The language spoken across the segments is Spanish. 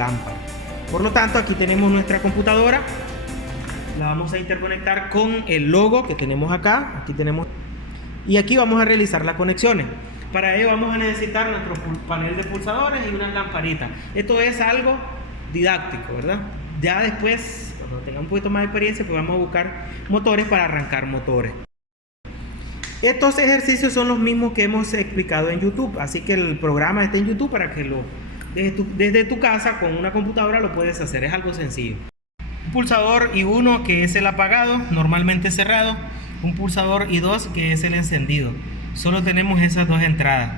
lámpara. Por lo tanto, aquí tenemos nuestra computadora. La vamos a interconectar con el logo que tenemos acá. Aquí tenemos, y aquí vamos a realizar las conexiones. Para ello vamos a necesitar nuestro panel de pulsadores y unas lamparitas. Esto es algo didáctico, ¿verdad? Ya después, cuando tengamos un poquito más de experiencia, pues vamos a buscar motores para arrancar motores. Estos ejercicios son los mismos que hemos explicado en YouTube, así que el programa está en YouTube para que desde tu casa con una computadora lo puedes hacer. Es algo sencillo. Un pulsador I1, que es el apagado, normalmente cerrado. Un pulsador I2, que es el encendido. Solo tenemos esas dos entradas.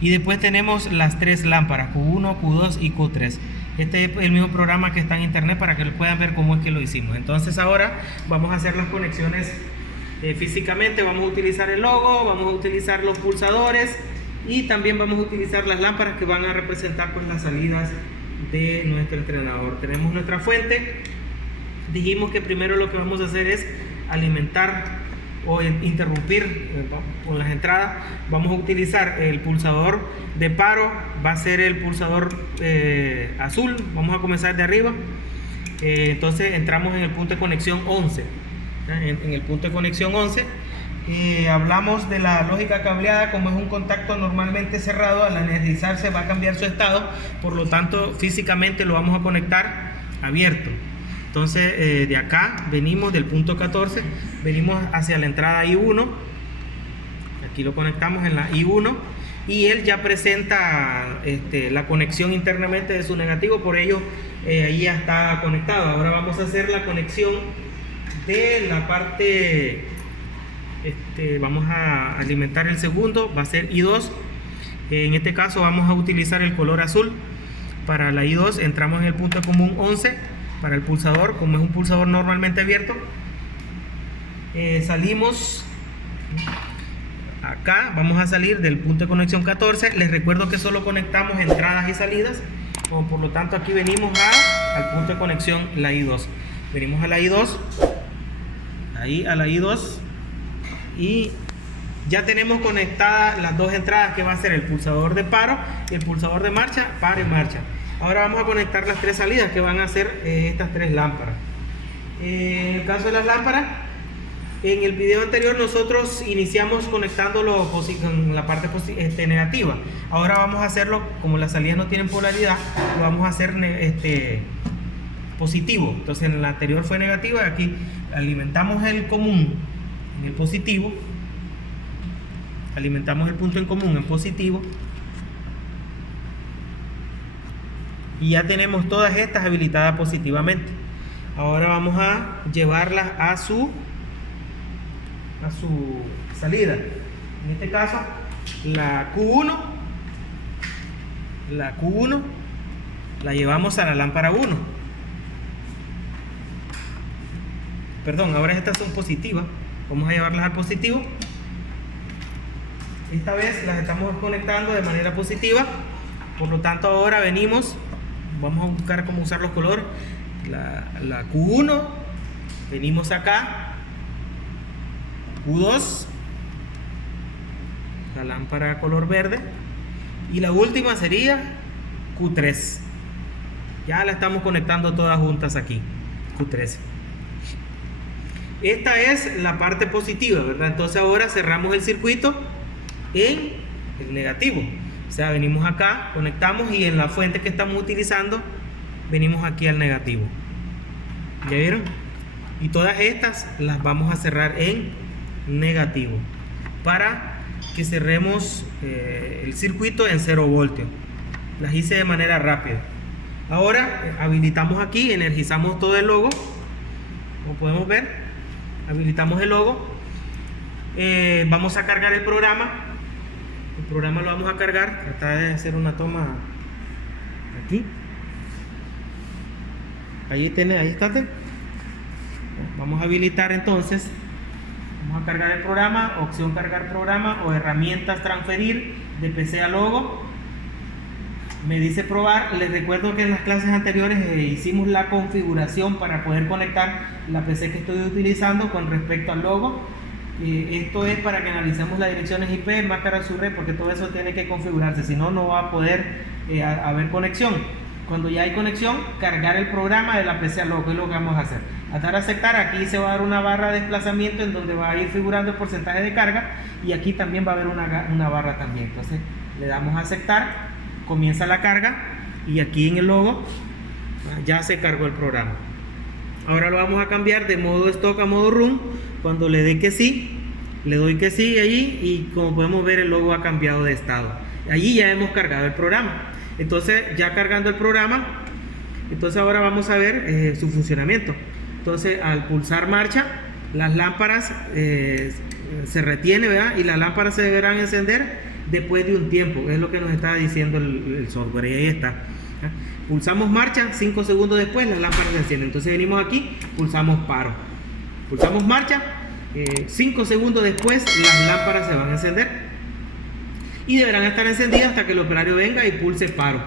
Y después tenemos las tres lámparas, Q1, Q2 y Q3. Este es el mismo programa que está en internet para que puedan ver cómo es que lo hicimos. Entonces ahora vamos a hacer las conexiones físicamente. Vamos a utilizar el logo, vamos a utilizar los pulsadores y también vamos a utilizar las lámparas que van a representar pues las salidas de nuestro entrenador. Tenemos nuestra fuente. Dijimos que primero lo que vamos a hacer es alimentar o interrumpir con las entradas. Vamos a utilizar el pulsador de paro, va a ser el pulsador azul. Vamos a comenzar de arriba. Entonces entramos en el punto de conexión 11. En el punto de conexión 11 hablamos de la lógica cableada. Como es un contacto normalmente cerrado, al energizarse va a cambiar su estado, por lo tanto físicamente lo vamos a conectar abierto. Entonces de acá venimos del punto 14, venimos hacia la entrada I1, aquí lo conectamos en la I1 y él ya presenta la conexión internamente de su negativo, por ello ahí ya está conectado. Ahora vamos a hacer la conexión de la parte, vamos a alimentar el segundo, va a ser I2. En este caso vamos a utilizar el color azul. Para la I2 entramos en el punto común 11. Para el pulsador, como es un pulsador normalmente abierto, salimos acá, vamos a salir del punto de conexión 14. Les recuerdo que solo conectamos entradas y salidas, por lo tanto aquí venimos al punto de conexión la I2. Venimos a la I2, ahí a la I2, y ya tenemos conectadas las dos entradas, que va a ser el pulsador de paro y el pulsador de marcha, paro y marcha. Ahora vamos a conectar las tres salidas, que van a ser estas tres lámparas. En el caso de las lámparas, en el video anterior nosotros iniciamos conectándolo con la parte negativa. Ahora vamos a hacerlo, como las salidas no tienen polaridad, lo vamos a hacer positivo. Entonces en la anterior fue negativa, aquí alimentamos el común en el positivo, alimentamos el punto en común en positivo, y ya tenemos todas estas habilitadas positivamente. Ahora vamos a llevarlas a su salida. En este caso la Q1 la llevamos a la lámpara 1. Perdón, ahora estas son positivas, vamos a llevarlas al positivo. Esta vez las estamos conectando de manera positiva, por lo tanto ahora venimos, vamos a buscar cómo usar los colores. La Q1, venimos acá, Q2, la lámpara color verde, y la última sería Q3. Ya la estamos conectando todas juntas aquí, Q3. Esta es la parte positiva, ¿verdad? Entonces ahora cerramos el circuito en el negativo. O sea, venimos acá, conectamos, y en la fuente que estamos utilizando venimos aquí al negativo. ¿Ya vieron? Y todas estas las vamos a cerrar en negativo para que cerremos el circuito en 0 voltios. Las hice de manera rápida. Ahora habilitamos aquí, energizamos todo el logo. Como podemos ver, habilitamos el logo. Vamos a cargar el programa. El programa lo vamos a cargar. Tratar de hacer una toma aquí. Ahí está. Vamos a habilitar entonces. Vamos a cargar el programa, opción cargar programa o herramientas transferir de PC a logo. Me dice probar. Les recuerdo que en las clases anteriores hicimos la configuración para poder conectar la PC que estoy utilizando con respecto al logo. Esto es para que analicemos las direcciones IP, máscara su red, porque todo eso tiene que configurarse, si no, no va a poder haber conexión. cuando ya hay conexión, cargar el programa de la PC al logo, que es lo que vamos a hacer. Al dar a aceptar, aquí se va a dar una barra de desplazamiento en donde va a ir figurando el porcentaje de carga, y aquí también va a haber una barra también. Entonces le damos a aceptar, comienza la carga, y aquí en el logo ya se cargó el programa. Ahora lo vamos a cambiar de modo stock a modo run. Cuando le dé que sí, le doy que sí allí, y como podemos ver, el logo ha cambiado de estado. Allí ya hemos cargado el programa. Entonces, ya cargando el programa, entonces ahora vamos a ver su funcionamiento. Entonces, al pulsar marcha, las lámparas se retienen, ¿verdad? Y las lámparas se deberán encender después de un tiempo. Es lo que nos está diciendo el software, y ahí está. Pulsamos marcha, 5 segundos después las lámparas se encienden. Entonces venimos aquí, pulsamos paro. Pulsamos marcha, 5 segundos después las lámparas se van a encender. Y deberán estar encendidas hasta que el operario venga y pulse paro.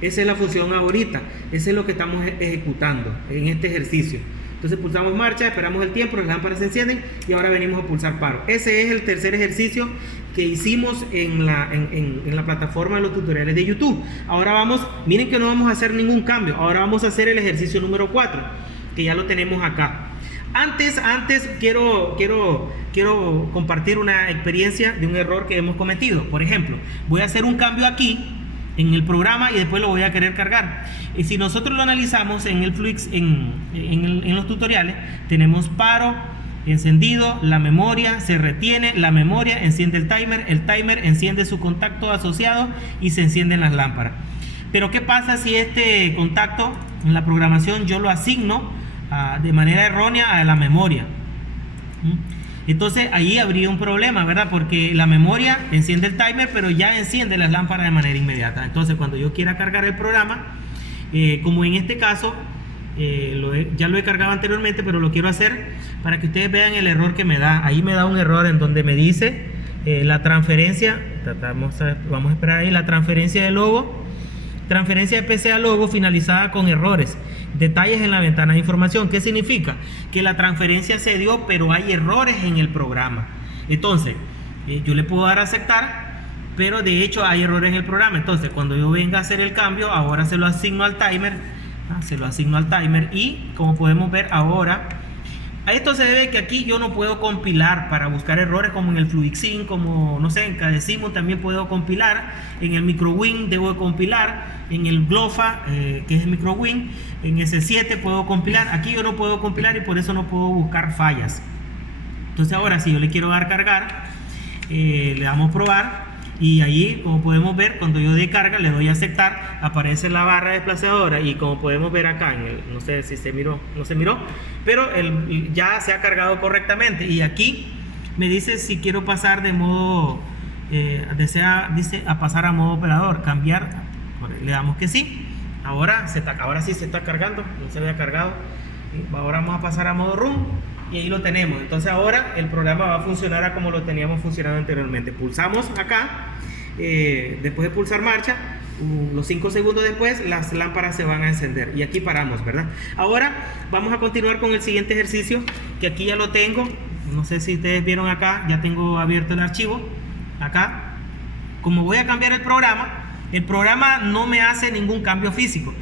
Esa es la función ahorita. Ese es lo que estamos ejecutando en este ejercicio. Entonces pulsamos marcha, esperamos el tiempo, las lámparas se encienden y ahora venimos a pulsar paro. Ese es el tercer ejercicio que hicimos en la plataforma de los tutoriales de YouTube. Ahora vamos, miren que no vamos a hacer ningún cambio. Ahora vamos a hacer el ejercicio número 4, que ya lo tenemos acá. Antes quiero compartir una experiencia de un error que hemos cometido. Por ejemplo, voy a hacer un cambio aquí en el programa y después lo voy a querer cargar. Y si nosotros lo analizamos en el Fluix, en los tutoriales, tenemos paro, encendido, la memoria se retiene, la memoria enciende el timer enciende su contacto asociado y se encienden las lámparas. Pero ¿qué pasa si este contacto en la programación yo lo asigno de manera errónea a la memoria? Entonces ahí habría un problema, ¿verdad? Porque la memoria enciende el timer, pero ya enciende las lámparas de manera inmediata. Entonces cuando yo quiera cargar el programa, como en este caso, ya lo he cargado anteriormente, pero lo quiero hacer para que ustedes vean el error que me da. Ahí me da un error en donde me dice la transferencia, vamos a esperar ahí, la transferencia de logo, transferencia de PC a logo finalizada con errores. Detalles en la ventana de información. ¿Qué significa? Que la transferencia se dio, pero hay errores en el programa. Entonces, yo le puedo dar a aceptar, pero de hecho hay errores en el programa. Entonces, cuando yo venga a hacer el cambio, ahora se lo asigno al timer. Y como podemos ver ahora, a esto se debe que aquí yo no puedo compilar para buscar errores como en el Fluixin, como no sé, en Cadecimu también puedo compilar, en el MicroWin debo de compilar, en el Glofa, que es el MicroWin, en S7 puedo compilar. Aquí yo no puedo compilar y por eso no puedo buscar fallas. Entonces ahora si yo le quiero dar cargar, le damos probar. Y ahí, como podemos ver, cuando yo dé carga, le doy a aceptar, aparece la barra desplazadora. Y como podemos ver acá, no sé si se miró, no se miró, pero ya se ha cargado correctamente. Y aquí me dice si quiero pasar de modo, dice a pasar a modo operador, cambiar, le damos que sí. Ahora sí se está cargando, no se había cargado. Ahora vamos a pasar a modo run. Y ahí lo tenemos. Entonces ahora el programa va a funcionar como lo teníamos funcionando anteriormente. Pulsamos acá, después de pulsar marcha, unos 5 segundos después las lámparas se van a encender y aquí paramos, ¿verdad? Ahora vamos a continuar con el siguiente ejercicio, que aquí ya lo tengo. No sé si ustedes vieron acá, ya tengo abierto el archivo acá. Como voy a cambiar el programa no me hace ningún cambio físico.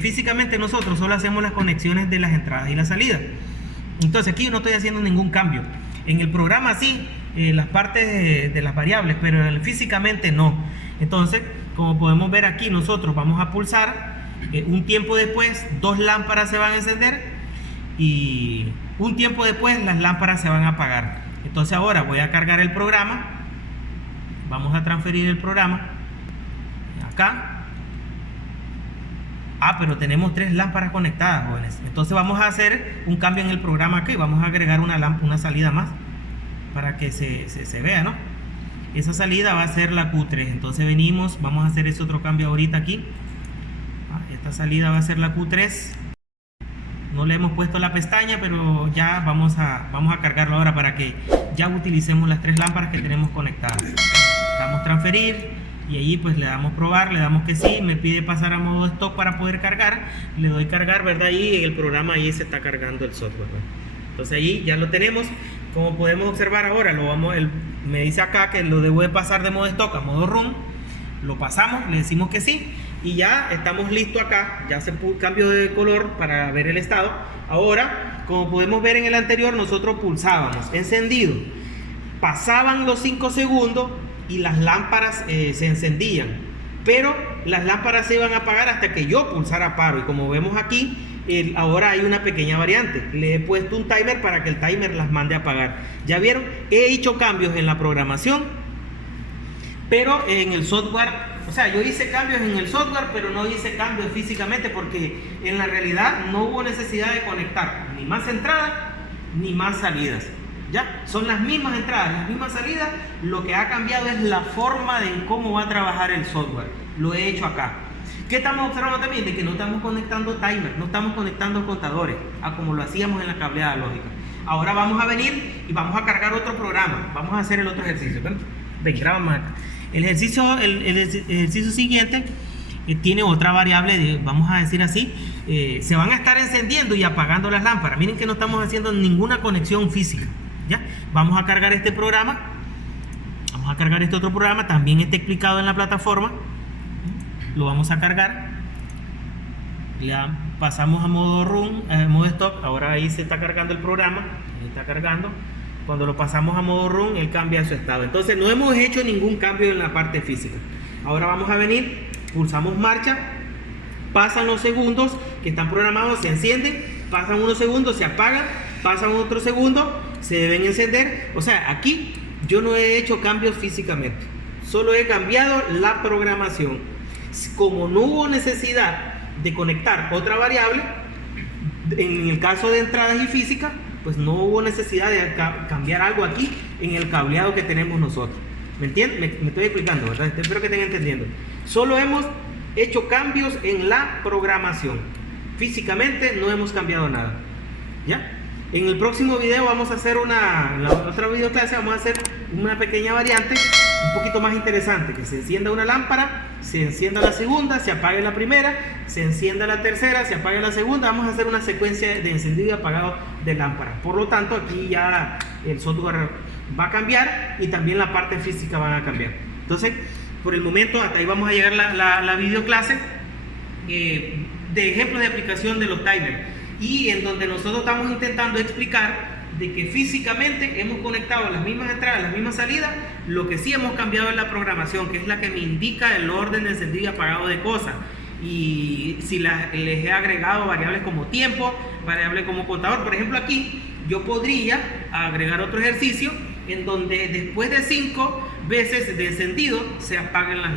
Físicamente nosotros solo hacemos las conexiones de las entradas y las salidas. Entonces aquí yo no estoy haciendo ningún cambio. En el programa sí, las partes de las variables, pero físicamente no. Entonces, como podemos ver aquí, nosotros vamos a pulsar, un tiempo después 2 lámparas se van a encender y un tiempo después las lámparas se van a apagar. Entonces ahora voy a cargar el programa, vamos a transferir el programa acá. Pero tenemos 3 lámparas conectadas, jóvenes. Entonces vamos a hacer un cambio en el programa aquí. Vamos a agregar una salida más para que se vea, ¿no? Esa salida va a ser la Q3. Entonces venimos, vamos a hacer ese otro cambio ahorita aquí. Esta salida va a ser la Q3. No le hemos puesto la pestaña, pero ya vamos a cargarlo ahora para que ya utilicemos las 3 lámparas que tenemos conectadas. Damos transferir. Y ahí pues le damos probar, le damos que sí, me pide pasar a modo stock para poder cargar, le doy cargar, ¿verdad? Y en el programa ahí se está cargando el software, ¿verdad? Entonces ahí ya lo tenemos. Como podemos observar ahora, me dice acá que lo debo de pasar de modo stock a modo run, lo pasamos, le decimos que sí. y ya estamos listos acá. Ya se puso cambio de color para ver el estado. Ahora, como podemos ver en el anterior, nosotros pulsábamos encendido, pasaban los 5 segundos y las lámparas se encendían, pero las lámparas se iban a apagar hasta que yo pulsara paro. Y como vemos aquí, ahora hay una pequeña variante. Le he puesto un timer para que el timer las mande a apagar. Ya vieron, he hecho cambios en la programación, pero en el software, o sea, yo hice cambios en el software, pero no hice cambios físicamente, porque en la realidad no hubo necesidad de conectar ni más entradas ni más salidas. Ya, son las mismas entradas, las mismas salidas. Lo que ha cambiado es la forma de cómo va a trabajar el software. Lo he hecho acá. ¿Qué estamos observando también? De que no estamos conectando timers, no estamos conectando contadores, a como lo hacíamos en la cableada lógica. Ahora vamos a venir y vamos a cargar otro programa. Vamos a hacer el otro ejercicio. Ven, grabamos acá. El ejercicio siguiente tiene otra variable, vamos a decir así, se van a estar encendiendo y apagando las lámparas. Miren que no estamos haciendo ninguna conexión física. ¿Ya? Vamos a cargar este programa, vamos a cargar este otro programa, también está explicado en la plataforma. Lo vamos a cargar, ya pasamos a modo run, modo stop. Ahora ahí se está cargando el programa, ahí está cargando. Cuando lo pasamos a modo run, él cambia su estado. Entonces no hemos hecho ningún cambio en la parte física. Ahora vamos a venir, pulsamos marcha, pasan los segundos que están programados, se encienden, pasan unos segundos, se apagan, pasan otros segundos, se deben encender. O sea, aquí yo no he hecho cambios físicamente, solo he cambiado la programación. Como no hubo necesidad de conectar otra variable, en el caso de entradas y física, pues no hubo necesidad de cambiar algo aquí en el cableado que tenemos nosotros. ¿Me entienden? Me estoy explicando, ¿verdad? Espero que estén entendiendo. Solo hemos hecho cambios en la programación. Físicamente no hemos cambiado nada. ¿Ya? En el próximo video vamos a hacer en la otra video clase vamos a hacer una pequeña variante un poquito más interesante, que se encienda una lámpara, se encienda la segunda, se apague la primera, se encienda la tercera, se apague la segunda. Vamos a hacer una secuencia de encendido y apagado de lámparas. Por lo tanto, aquí ya el software va a cambiar y también la parte física van a cambiar. Entonces, por el momento hasta ahí vamos a llegar la video clase de ejemplos de aplicación de los timers, y en donde nosotros estamos intentando explicar de que físicamente hemos conectado las mismas entradas, las mismas salidas. Lo que sí hemos cambiado es la programación, que es la que me indica el orden de encendido y apagado de cosas. Y si les he agregado variables como tiempo, variables como contador. Por ejemplo, aquí yo podría agregar otro ejercicio en donde después de 5 veces de encendido se apaguen las lámparas.